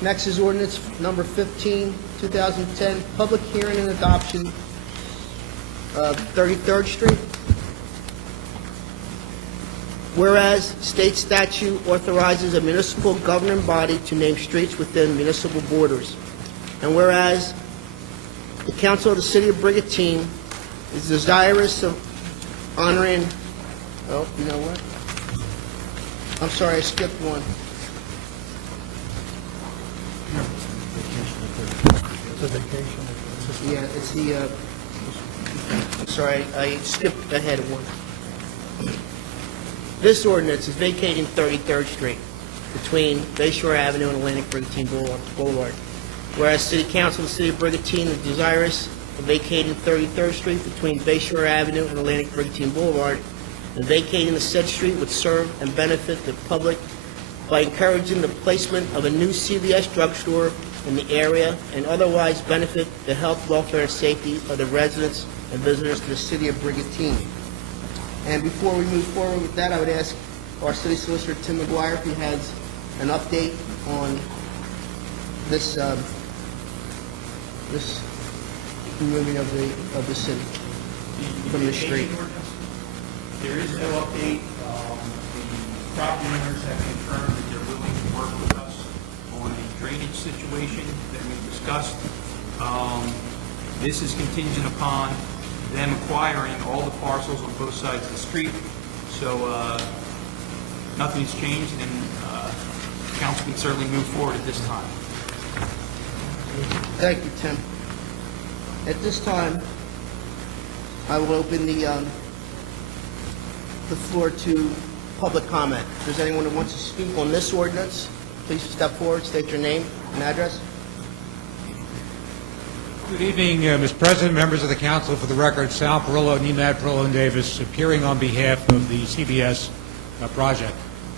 Next is ordinance number 15, 2010, public hearing and adoption of 33rd Street. Whereas state statute authorizes a municipal governing body to name streets within municipal borders, and whereas the council of the city of Brigantine is desirous of honoring, oh, you know what? I'm sorry, I skipped one. Yeah, it's the, I'm sorry, I skipped ahead of one. This ordinance is vacating 33rd Street between Bayshore Avenue and Atlantic Brigantine Boulevard. Whereas City Council of the City of Brigantine is desirous of vacating 33rd Street between Bayshore Avenue and Atlantic Brigantine Boulevard, and vacating the said street would serve and benefit the public by encouraging the placement of a new CVS drugstore in the area and otherwise benefit the health, welfare, and safety of the residents and visitors to the City of Brigantine. And before we move forward with that, I would ask our City Solicitor, Tim McGuire, if he has an update on this this removing of the city from the street. There is no update. The property owners have confirmed that they're willing to work with us on the drainage situation that we discussed. This is contingent upon them acquiring all the parcels on both sides of the street. So nothing's changed, and council can certainly move forward at this time. Thank you, Tim. At this time, I will open the floor to public comment. If there's anyone who wants to speak on this ordinance, please step forward, state your name and address. Good evening, Mr. President, members of the council. For the record, Sal Perillo, Nemad Perillo and Davis, appearing on behalf of the CVS project.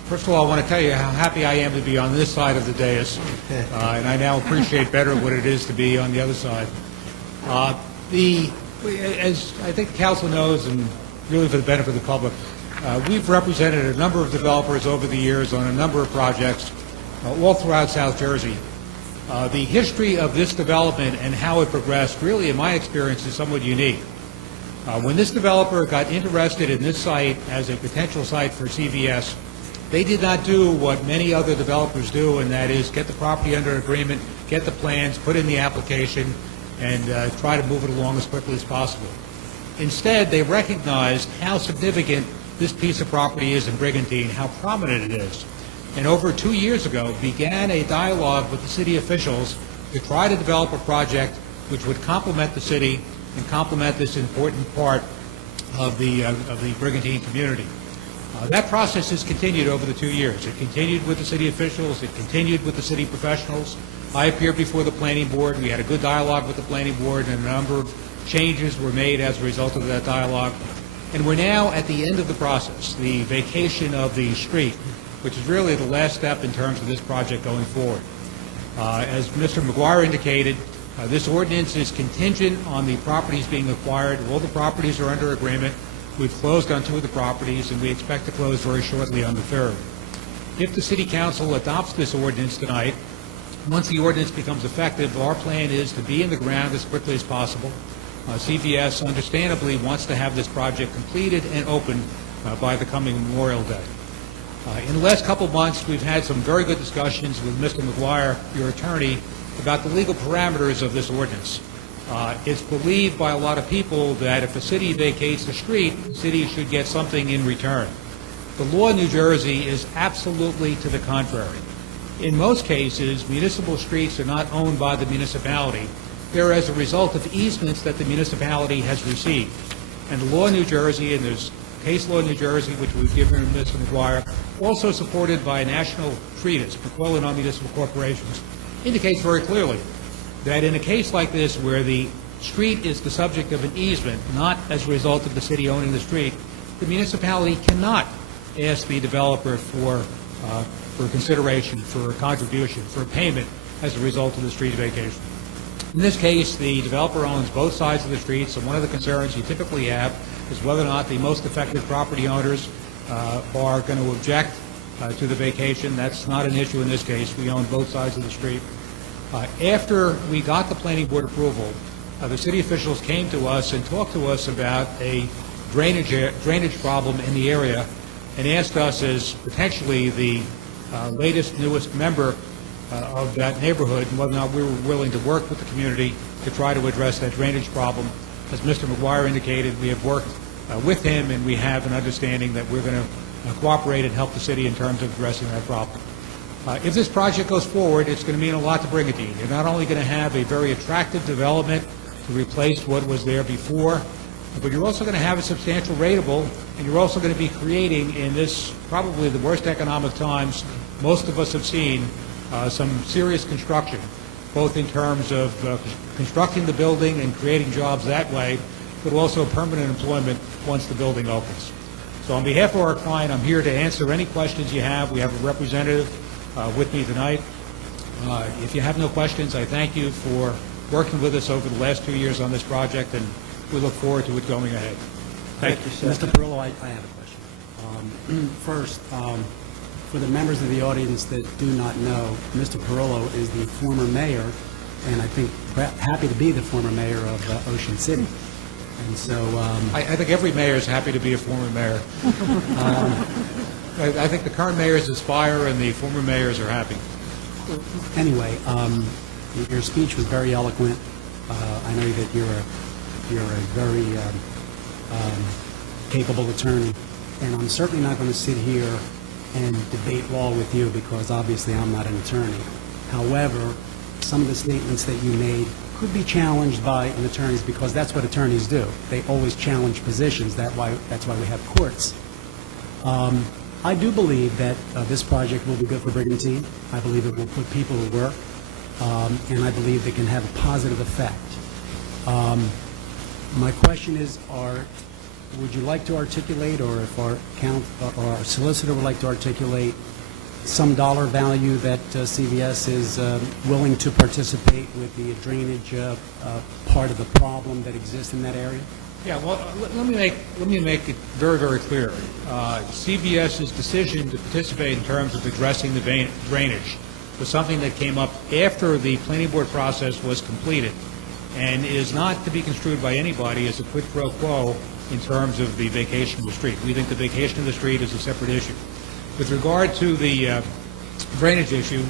First of all, I want to tell you how happy I am to be on this side of the dais, and I now appreciate better what it is to be on the other side. As I think the council knows, and really for the benefit of the public, we've represented a number of developers over the years on a number of projects all throughout South Jersey. The history of this development and how it progressed, really, in my experience, is somewhat unique. When this developer got interested in this site as a potential site for CVS, they did not do what many other developers do, and that is get the property under agreement, get the plans, put in the application, and try to move it along as quickly as possible. Instead, they recognized how significant this piece of property is in Brigantine, how prominent it is, and over 2 years ago began a dialogue with the city officials to try to develop a project which would complement the city and complement this important part of the Brigantine community. That process has continued over the 2 years. It continued with the city officials. It continued with the city professionals. I appeared before the planning board. We had a good dialogue with the planning board, and a number of changes were made as a result of that dialogue. And we're now at the end of the process, the vacation of the street, which is really the last step in terms of this project going forward. As Mr. McGuire indicated, this ordinance is contingent on the properties being acquired. All the properties are under agreement. We've closed on 2 of the properties, and we expect to close very shortly on the 3rd. If the City Council adopts this ordinance tonight, once the ordinance becomes effective, our plan is to be in the ground as quickly as possible. CVS, understandably, wants to have this project completed and open by the coming Memorial Day. In the last couple of months, we've had some very good discussions with Mr. McGuire, your attorney, about the legal parameters of this ordinance. It's believed by a lot of people that if the city vacates the street, the city should get something in return. The law in New Jersey is absolutely to the contrary. In most cases, municipal streets are not owned by the municipality. They're as a result of easements that the municipality has received. And the law in New Jersey, and there's case law in New Jersey, which we've given to Mr. McGuire, also supported by a national treatise, McClellan on Municipal Corporations, indicates very clearly that in a case like this, where the street is the subject of an easement, not as a result of the city owning the street, the municipality cannot ask the developer for consideration, for a contribution, for a payment as a result of the street vacation. In this case, the developer owns both sides of the street, so one of the concerns you typically have is whether or not the most affected property owners are going to object to the vacation. That's not an issue in this case. We own both sides of the street. After we got the planning board approval, the city officials came to us and talked to us about a drainage problem in the area and asked us, as potentially the latest, newest member of that neighborhood, whether or not we were willing to work with the community to try to address that drainage problem. As Mr. McGuire indicated, we have worked with him, and we have an understanding that we're going to cooperate and help the city in terms of addressing that problem. If this project goes forward, it's going to mean a lot to Brigantine. You're not only going to have a very attractive development to replace what was there before, but you're also going to have a substantial rateable, and you're also going to be creating, in this probably the worst economic times most of us have seen, some serious construction, both in terms of constructing the building and creating jobs that way, but also permanent employment once the building opens. So on behalf of our client, I'm here to answer any questions you have. We have a representative with me tonight. If you have no questions, I thank you for working with us over the last 2 years on this project, and we look forward to it going ahead. Thank you, sir. Mr. Perillo, I have a question. First, for the members of the audience that do not know, Mr. Perillo is the former mayor, and I think happy to be the former mayor of Ocean City. And so... I think every mayor is happy to be a former mayor. I think the current mayors aspire, and the former mayors are happy. Anyway, your speech was very eloquent. I know that you're a very capable attorney, and I'm certainly not going to sit here and debate law with you because obviously I'm not an attorney. However, some of the statements that you made could be challenged by an attorney because that's what attorneys do. They always challenge positions. That's why we have courts. I do believe that this project will be good for Brigantine. I believe it will put people to work, and I believe it can have a positive effect. My question is, would you like to articulate, or if our solicitor would like to articulate, some dollar value that CVS is willing to participate with the drainage part of the problem that exists in that area? Yeah, well, let me make it very, very clear. CVS's decision to participate in terms of addressing the drainage was something that came up after the planning board process was completed, and is not to be construed by anybody as a quid pro quo in terms of the vacation of the street. We think the vacation of the street is a separate issue. With regard to the drainage issue,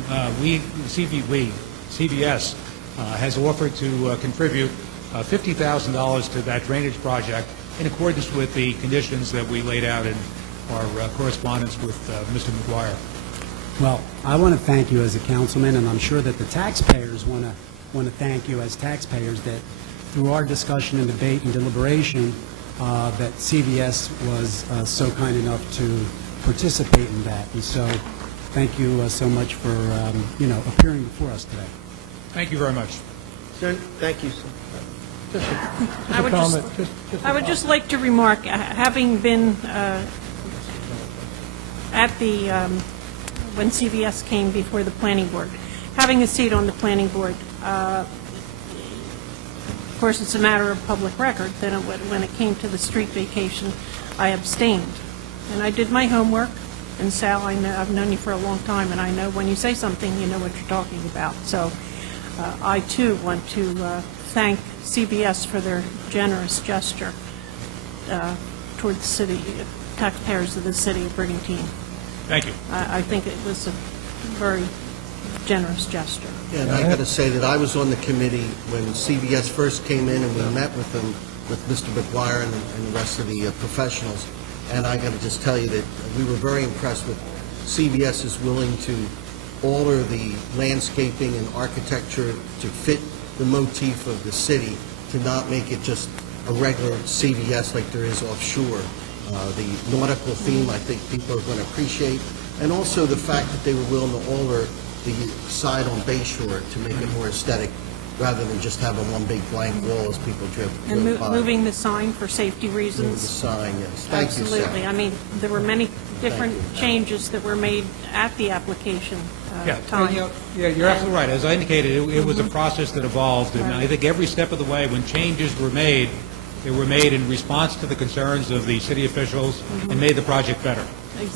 CVS has offered to contribute $50,000 to that drainage project in accordance with the conditions that we laid out in our correspondence with Mr. McGuire. Well, I want to thank you as a councilman, and I'm sure that the taxpayers want to thank you as taxpayers that through our discussion and debate and deliberation that CVS was so kind enough to participate in that. And so thank you so much for, appearing before us today. Thank you very much. Sir, thank you, sir. I would just like to remark, having been at the, when CVS came before the planning board, having a seat on the planning board, of course, it's a matter of public record, that when it came to the street vacation, I abstained. And I did my homework, and Sal, I've known you for a long time, and I know when you say something, you know what you're talking about. So I, too, want to thank CVS for their generous gesture toward the city, taxpayers of the city of Brigantine. Thank you. I think it was a very generous gesture. Yeah, and I got to say that I was on the committee when CVS first came in, and we met with them, with Mr. McGuire and the rest of the professionals. And I got to just tell you that we were very impressed with CVS is willing to alter the landscaping and architecture to fit the motif of the city, to not make it just a regular CVS like there is offshore. The nautical theme, I think people are going to appreciate, and also the fact that they were willing to alter the side on Bayshore to make it more aesthetic, rather than just having one big blank wall as people drove And by. moving the sign for safety Move the reasons. sign, yes. Thank you, Absolutely. Sal. I mean, there were many different changes that were made at the application time. Yeah, you're absolutely right. As I indicated, it was a process that evolved, and I think every step of the way, when changes were made, they were made in response to the concerns of the city officials and made the project better.